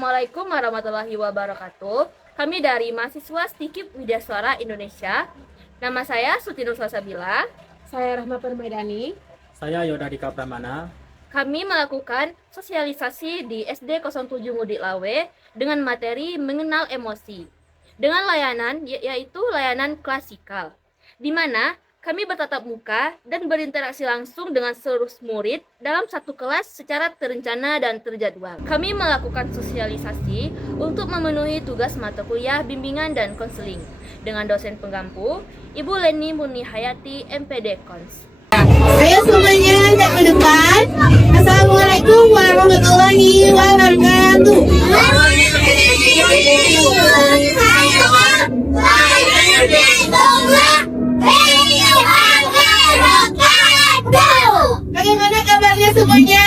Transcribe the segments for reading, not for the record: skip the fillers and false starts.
Assalamualaikum warahmatullahi wabarakatuh. Kami dari mahasiswa Stikip Widyaswara Indonesia. Nama saya Sutinur Salsabila. Saya Rahma Permaidani. Saya Yoda Dika Pramana. Kami melakukan sosialisasi di SD 07 Mudik Lawe dengan materi mengenal emosi. Dengan layanan yaitu layanan klasikal, di mana kami bertatap muka dan berinteraksi langsung dengan seluruh murid dalam satu kelas secara terencana dan terjadwal. Kami melakukan sosialisasi untuk memenuhi tugas mata kuliah, bimbingan, dan konseling dengan dosen penggampu, Ibu Leni Murni Hayati, MPD Kons. Ayo semuanya cek ke depan. Assalamualaikum warahmatullahi wabarakatuh. Bagaimana kabarnya semuanya?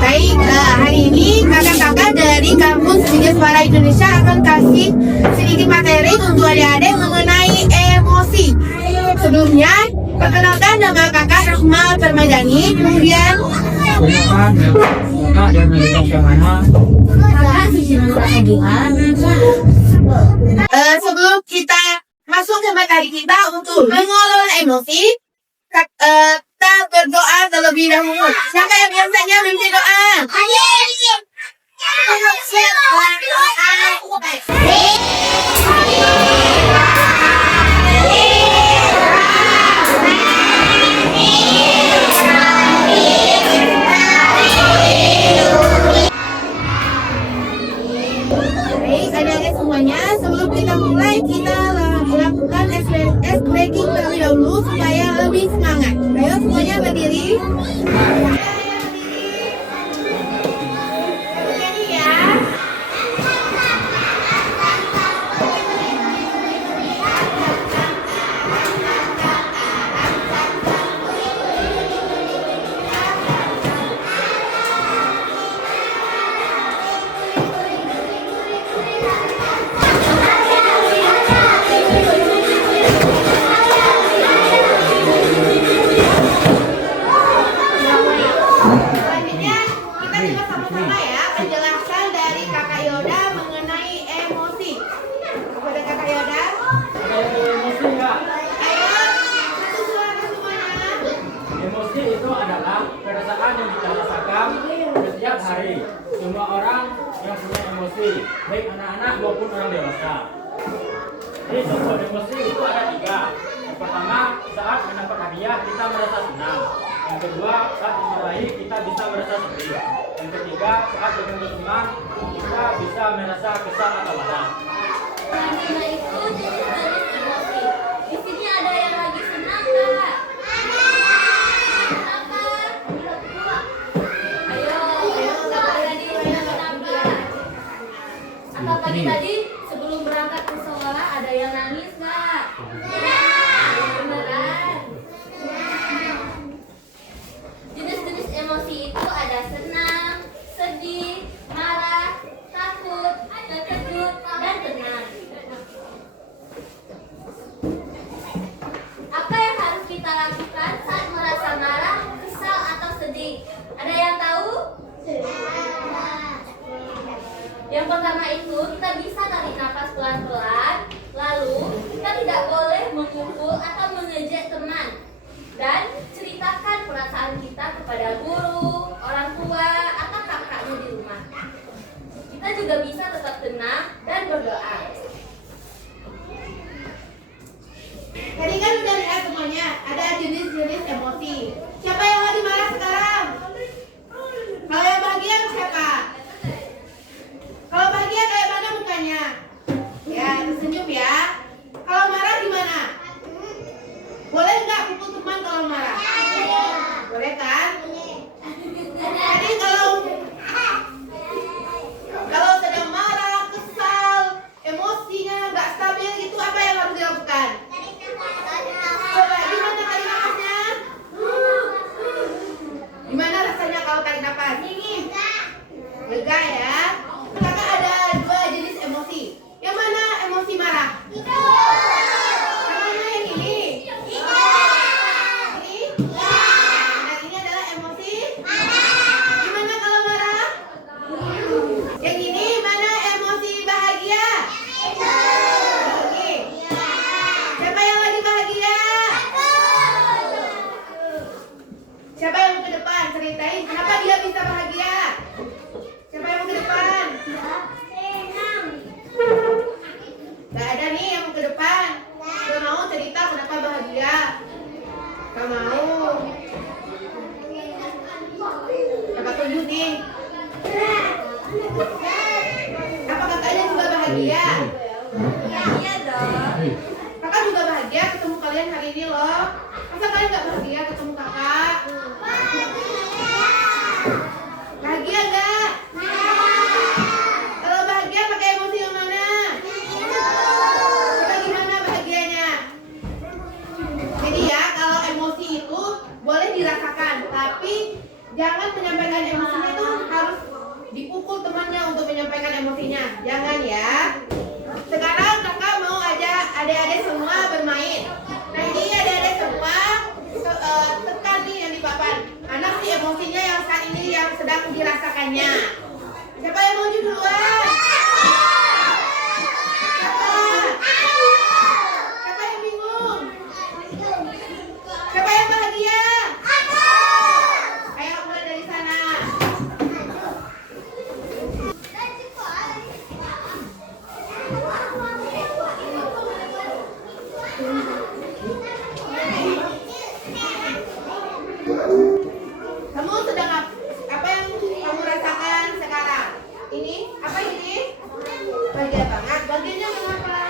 Baik, hari ini kakak-kakak dari kampus Widyaswara Indonesia akan kasih sedikit materi untuk adik-adik mengenai emosi. Sebelumnya, perkenalkan nama kakak Rahma Permaidani, kemudian sebelum kita masuk ke materi kita untuk mengelola emosi, kita berdoa terlebih dahulu. Siapa yang biasanya memimpin doa? Baik, adik-adik semuanya, sebelum kita mulai, kita lakukan stretching terlebih dahulu supaya lebih semangat. Ayo semuanya berdiri. Berdiri ya. Selanjutnya kita dengar sama-sama ya penjelasan dari Kakak Yoda mengenai emosi. Kepada Kakak Yoda. Emosi enggak? Ayo, satu suara semuanya. Emosi itu adalah perasaan yang kita rasakan setiap hari. Semua orang yang punya emosi, baik anak-anak maupun orang dewasa. Jadi contoh emosi itu ada 3. Yang pertama, saat mendapat hadiah kita merasa senang. Yang kedua, saat dimarahi kita bisa merasa sedih. Yang ketiga, saat bertemu teman kita bisa merasa kesal atau marah. Karena itu jenis emosi. Di sini ada yang lagi senang nggak? Kenapa? Ayo, siapa tadi kenapa? Atau tadi sebelum berangkat ke sekolah ada yang nangis nggak? Beneran? Jenis-jenis emosi itu ada senang, sedih, marah, takut, terkejut, dan tenang. Apa yang harus kita lakukan saat merasa marah, kesal, atau sedih? Ada yang tahu? Yang pertama itu kita bisa tarik nafas pelan-pelan, lalu kita tidak boleh memukul atau mengejek teman, dan ceritakan perasaan kita kepada guru, orang tua, atau kakaknya di rumah. Kita juga bisa tetap tenang dan berdoa. Tadi kan udah lihat semuanya, ada jenis-jenis emosi. Siapa yang lagi marah sekarang? Kalau yang bahagia siapa? Kalau bahagia kayak mana mukanya? Ya, tersenyum ya. Kalau marah gimana? Boleh nggak pukul teman kalau marah? Boleh kan? Jadi kalau sedang marah, kesal, emosinya nggak stabil, itu apa yang harus dilakukan? Coba gimana tadi nafasnya? Apakah kalian juga bahagia? Iya dong. Kakak juga bahagia ketemu kalian hari ini loh. Masa kalian gak bahagia ketemu kakak? Bahagia gak? Kalau bahagia pakai emosi yang mana? Coba gimana bahagianya? Jadi ya, kalau emosi itu boleh dirasakan, tapi jangan menyampaikan emosinya itu harus dipukul temannya untuk menyampaikan emosinya. Jangan ya. Sekarang kakak mau ajak adik-adik semua bermain. Nah ini adik-adik semua tekan nih yang di papan. Mana sih emosinya yang saat ini yang sedang dirasakannya? Siapa yang mau duluan? Siapa? Siapa yang bingung? Siapa yang bahagia? Ayo mulai dari sana. Kamu sedang apa yang kamu rasakan sekarang? Ini apa ini? Bahagia banget. Bahagianya mengapa?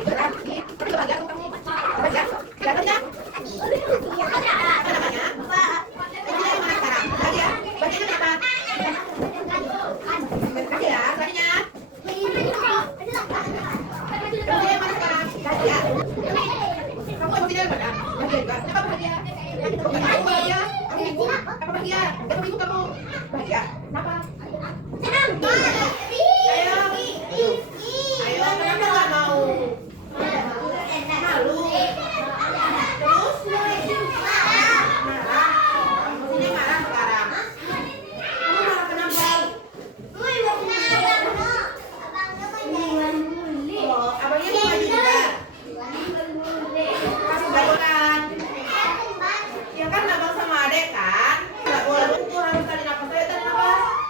Berat. Bahagia kamu. Bahagia. Bahagia. Apa namanya? Bahagia yang mana sekarang? Bahagia. Bahagianya kenapa? Bahagia. Bahagianya. Bahagia yang mana sekarang? Bahagia. Kamu emosinya yang mana? Bahagia juga. Kenapa bahagia? Bukan aku bahagia. Kamu bingung. Apa bahagia? Kamu bingung kamu. Bahagia. Kenapa? Ayo. Ayo, kenapa nggak mau? Malu. Terus? Marah. Emosinya marah sekarang. Kamu marah kenapa? Oh, abangnya mau maju juga. Kamu baru kan? Ya kan abang sama adek kan? Nggak boleh lupa, harus tarik nafas. Ayo tarik nafas.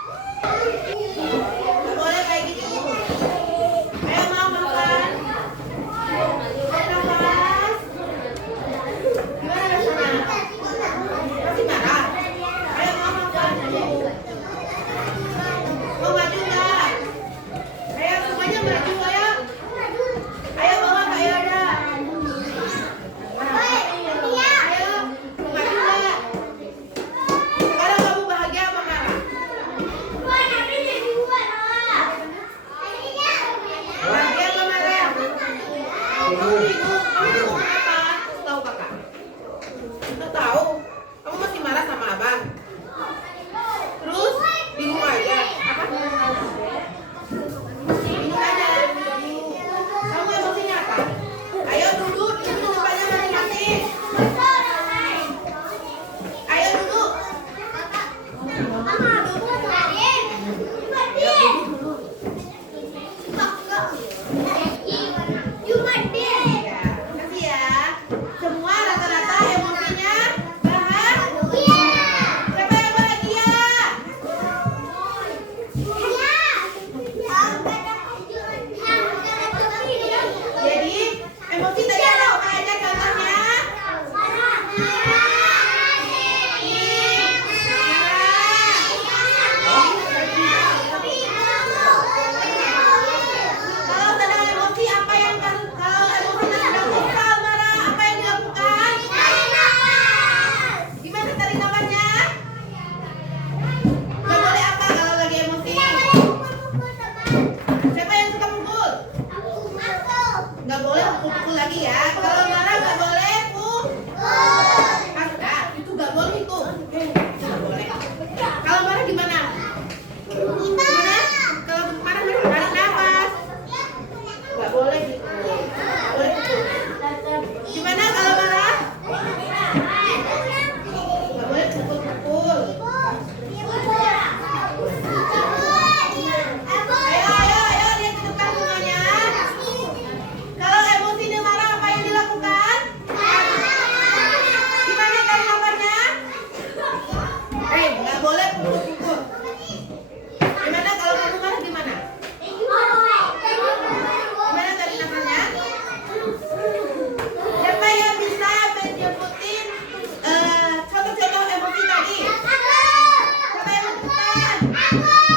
Aku.